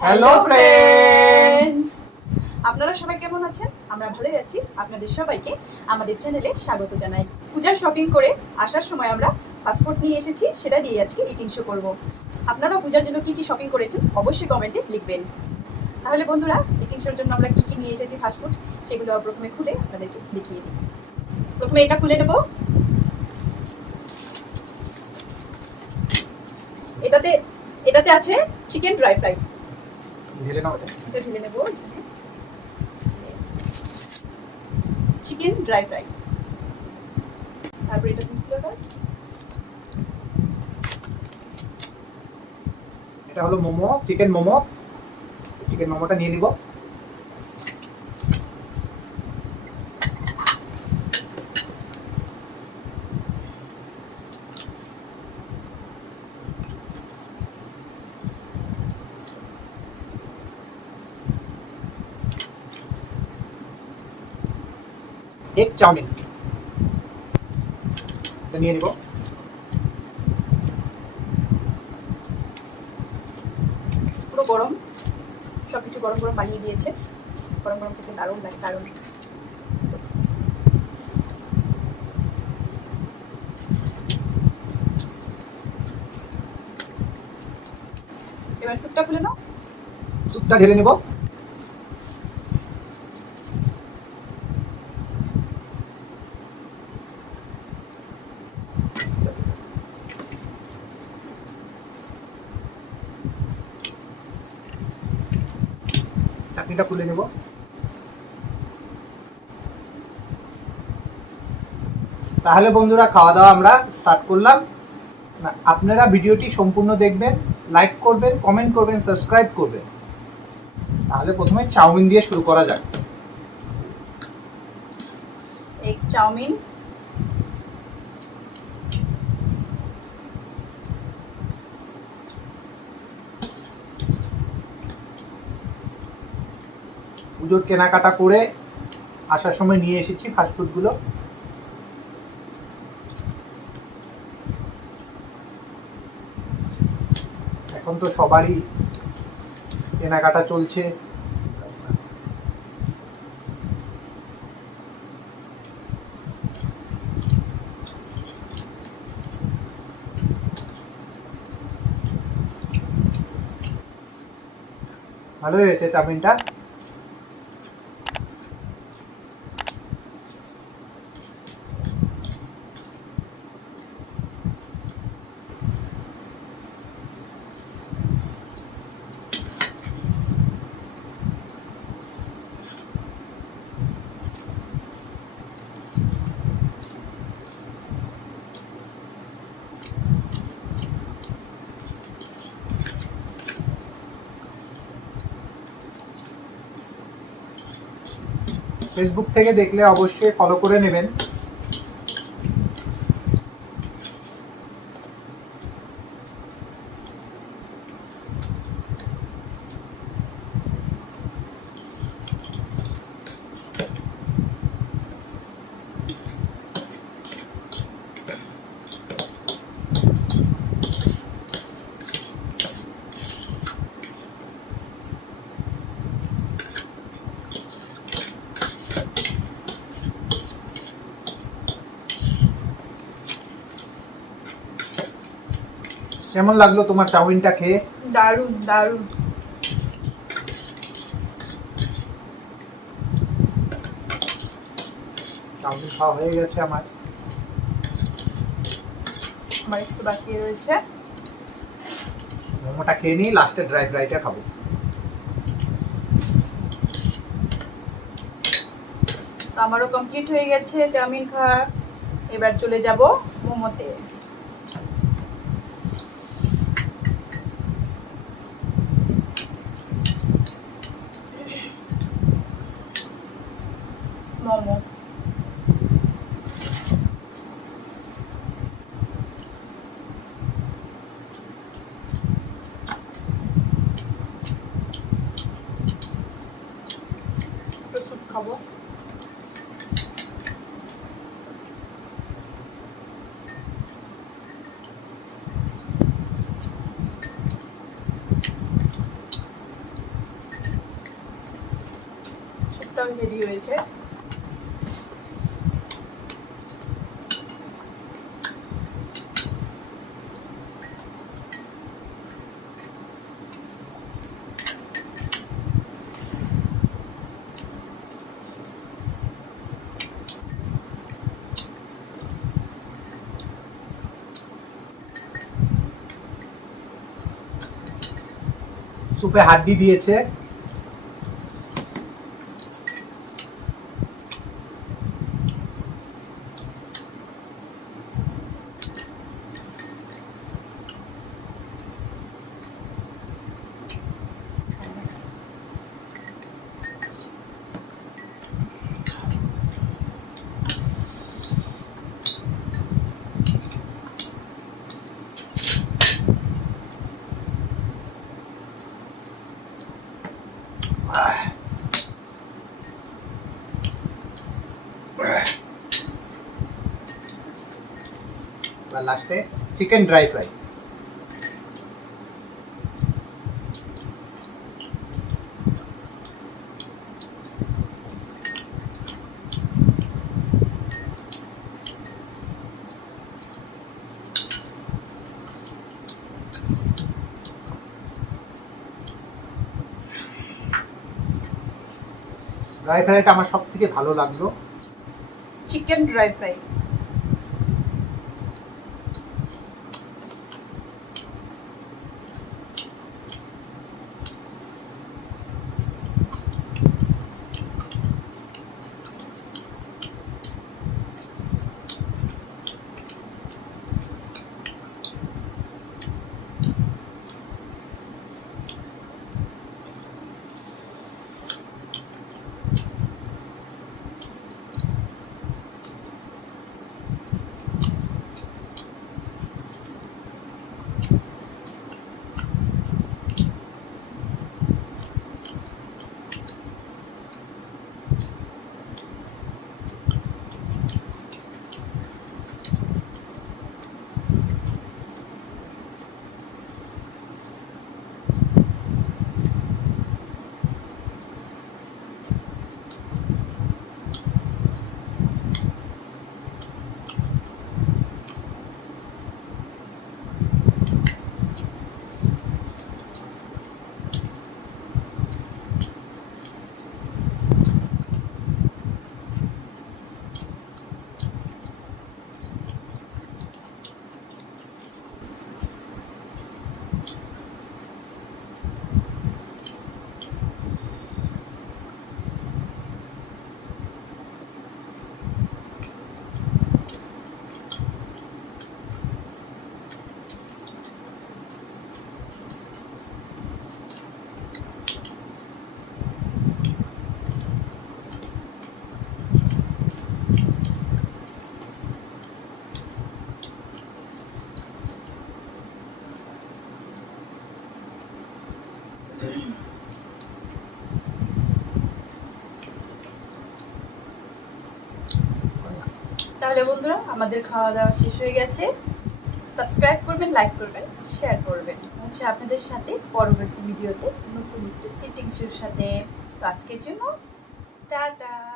Hello friends, আপনারা সবাই কেমন আছেন? আমরা ভালোই আছি। আপনাদের সবাইকে আমাদের চ্যানেলে স্বাগত জানাই। পূজার শপিং করে আসার সময় আমরা পাসপোর্ট নিয়ে এসেছি, সেটা দিয়ে আজকে ইটিং শো করবো। আপনারাও পূজার জন্য কি কি শপিং করেছেন অবশ্যই কমেন্টে লিখবেন। তাহলে বন্ধুরা, ইটিং শোর জন্য আমরা কি কি নিয়ে এসেছি ফাস্টফুড সেগুলো প্রথমে খুলে আপনাদেরকে দেখিয়ে দিই। প্রথমে এটা খুলে নেব। এটাতে আছে চিকেন ড্রাই ফ্রাই। ঢেলে নাও এটা ঢেলে নেব। Chicken dry fry. তারপর এটা খুলে দাও। এটা হলো মোমো, চিকেন মোমো। চিকেন মোমোটা নিয়ে নিব। এক চাউমিন এটা নিয়ে নিব। পুরো গরম, সবকিছু গরম গরম বানিয়ে দিয়েছে। গরম গরম খেতে দারুণ লাগে, দারুণ। এবার স্যুপটা খুলে নাও। স্যুপটা ঢেলে নিব। চাটনিটা খুলে নেব। তাহলে বন্ধুরা, খাওয়া দাওয়া আমরা স্টার্ট করলাম। আপনারা ভিডিওটি সম্পূর্ণ দেখবেন, লাইক করবেন, কমেন্ট করবেন, সাবস্ক্রাইব করবেন। তাহলে প্রথমে চাউমিন দিয়ে শুরু করা যাক। Egg chow mein. পুজোর কেনাকাটা করে আসার সময় নিয়ে এসেছি ফাস্টফুডগুলো। এখন তো সবারই কেনাকাটা চলছে। ভালো হয়েছে চাউমিনটা। ফেসবুক থেকে দেখলে অবশ্যই ফলো করে নেবেন। কেমন লাগলো তোমার চাউমিনটা খেয়ে? দারুণ দারুণ। চাউমিন খাওয়া হয়ে গেছে আমার একটু বাকি রয়েছে। মোমোটা খেয়ে নিই, লাস্টে ড্রাই ফ্রাইটা খাবো। আমারও কমপ্লিট হয়ে গেছে চাউমিন খাওয়া। এবার চলে যাব মোমোতে। মোমো স্যুপ খাবো। স্যুপটাও রেডি হয়েছে। সুপে হাড্ডি দিয়েছে। লাস্টে চিকেন ড্রাই ফ্রাই। ড্রাই ফ্রাইটা আমার সব থেকে ভালো লাগলো। Chicken dry fry. তাহলে বন্ধুরা আমাদের খাওয়া দাওয়া শেষ হয়ে গেছে। সাবস্ক্রাইব করবেন, লাইক করবেন, শেয়ার করবেন। হচ্ছে আপনাদের সাথে পরবর্তী ভিডিওতে নতুন ইটিং শোর সাথে। তো আজকের জন্য টাটা।